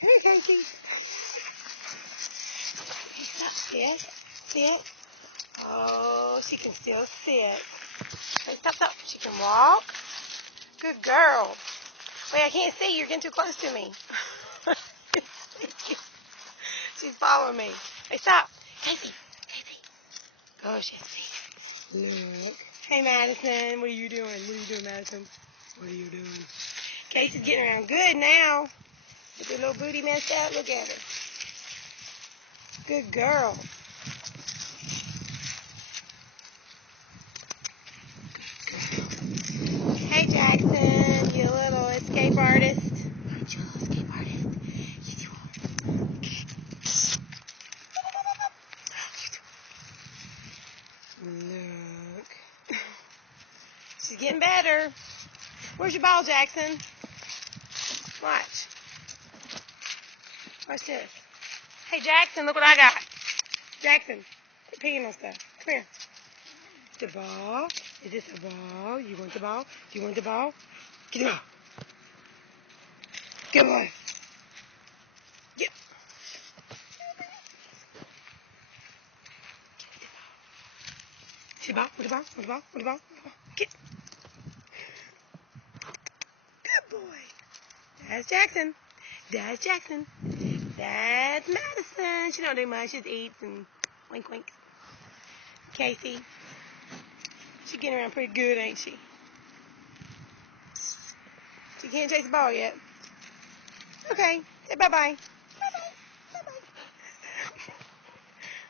Hey, Casey. See it? See it? Oh, she can still sit. Hey, stop, stop. She can walk. Good girl. Wait, I can't see. You're getting too close to me. She's following me. Hey, stop. Casey. Casey. Oh, she has feet. Look. Hey, Madison. What are you doing? What are you doing, Madison? What are you doing? Casey's getting around good now. With her little booty messed out. Look at her. Good girl. Hey, Jackson. You little escape artist. Aren't you a little escape artist? Yes, you are. Look. She's getting better. Where's your ball, Jackson? Watch. Watch this. Hey, Jackson, look what I got. Jackson, quit peeing on stuff. Come here. The ball. Is this a ball? You want the ball? Do you want the ball? Get the ball. Good boy. Yep. See the ball? Want the ball? Want the ball? Want the ball? Want the ball? Get. Good boy. That's Jackson. That's Jackson. That's Madison. She don't do much. She just eats and wink, wink. Casey. She's getting around pretty good, ain't she? She can't chase the ball yet. Okay. Say bye-bye.